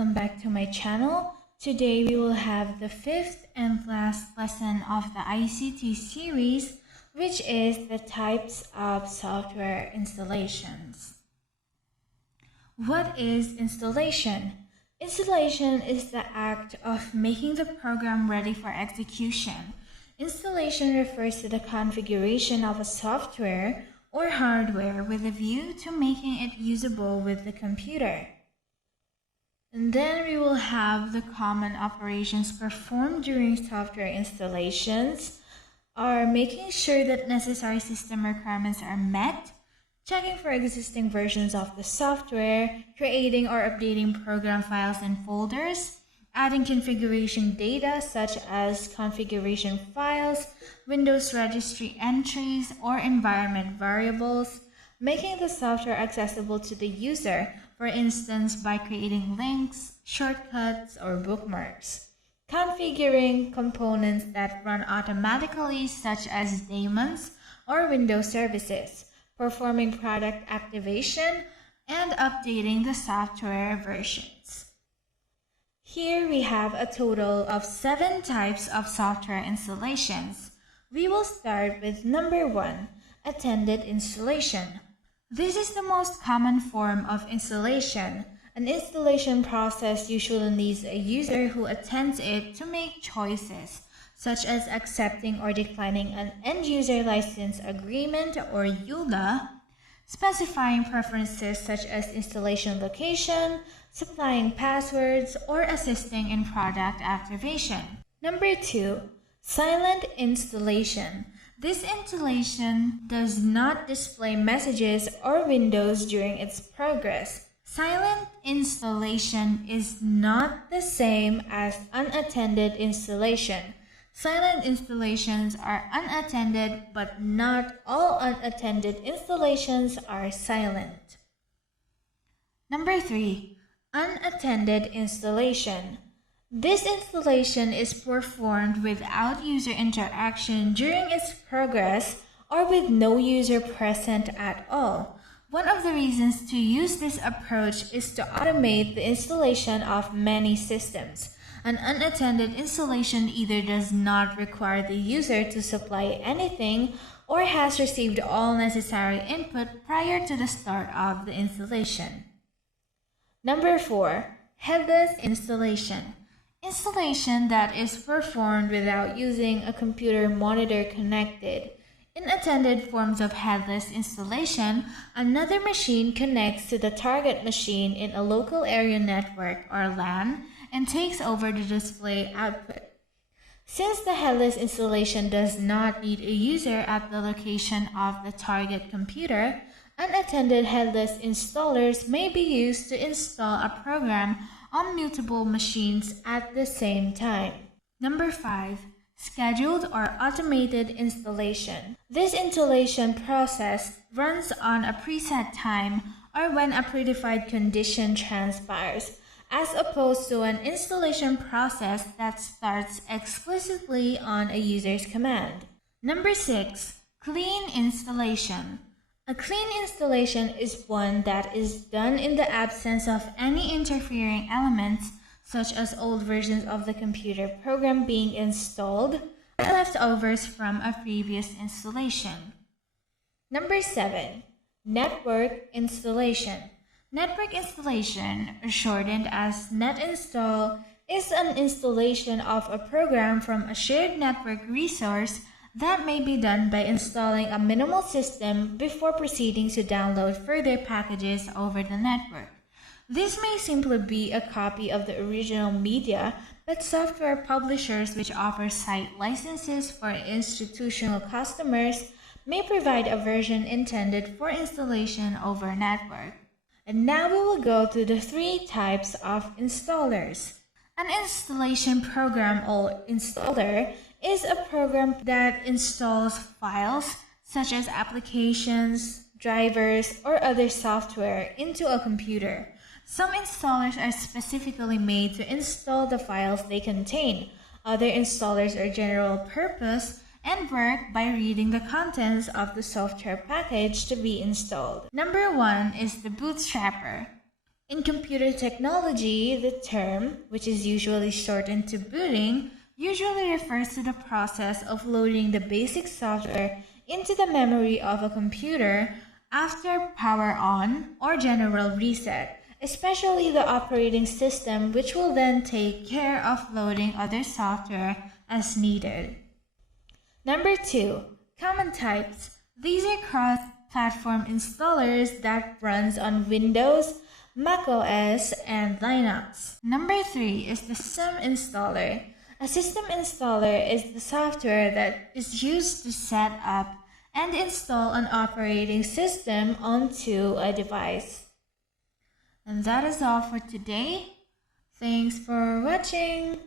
welcome back to my channel. Today we will have the fifth and last lesson of the ICT series, which is the types of software installations. What is installation? Installation is the act of making the program ready for execution. Installation refers to the configuration of a software or hardware with a view to making it usable with the computer. And then we will have the common operations performed during software installations are making sure that necessary system requirements are met, checking for existing versions of the software, creating or updating program files and folders, adding configuration data such as configuration files, Windows registry entries, or environment variables, making the software accessible to the user, for instance by creating links, shortcuts, or bookmarks, configuring components that run automatically such as daemons or Windows services, performing product activation, and updating the software versions. Here we have a total of 7 types of software installations. We will start with number 1, attended installation. This is the most common form of installation. An installation process usually needs a user who attends it to make choices, such as accepting or declining an end-user license agreement or EULA, specifying preferences such as installation location, supplying passwords, or assisting in product activation. Number 2, silent installation. This installation does not display messages or windows during its progress. Silent installation is not the same as unattended installation. Silent installations are unattended, but not all unattended installations are silent. Number 3, unattended installation. This installation is performed without user interaction during its progress or with no user present at all. One of the reasons to use this approach is to automate the installation of many systems. An unattended installation either does not require the user to supply anything or has received all necessary input prior to the start of the installation. Number 4, headless installation. Installation that is performed without using a computer monitor connected. In attended forms of headless installation, another machine connects to the target machine in a local area network or LAN and takes over the display output. Since the headless installation does not need a user at the location of the target computer, unattended headless installers may be used to install a program on multiple machines at the same time. Number 5, scheduled or automated installation. This installation process runs on a preset time or when a predefined condition transpires, as opposed to an installation process that starts explicitly on a user's command. Number 6, clean installation. A clean installation is one that is done in the absence of any interfering elements, such as old versions of the computer program being installed or leftovers from a previous installation. Number 7, network installation. Network installation, shortened as net install, is an installation of a program from a shared network resource that may be done by installing a minimal system before proceeding to download further packages over the network. This may simply be a copy of the original media, but software publishers which offer site licenses for institutional customers may provide a version intended for installation over network. And now we will go to the 3 types of installers. An installation program or installer is a program that installs files such as applications, drivers, or other software into a computer. Some installers are specifically made to install the files they contain. Other installers are general purpose and work by reading the contents of the software package to be installed. Number 1 is the bootstrapper. In computer technology, the term, which is usually shortened to booting, usually refers to the process of loading the basic software into the memory of a computer after power on or general reset, especially the operating system, which will then take care of loading other software as needed. Number 2, common types. These are cross-platform installers that runs on Windows, macOS, and Linux. Number 3 is the system installer. A system installer is the software that is used to set up and install an operating system onto a device. And that is all for today. Thanks for watching.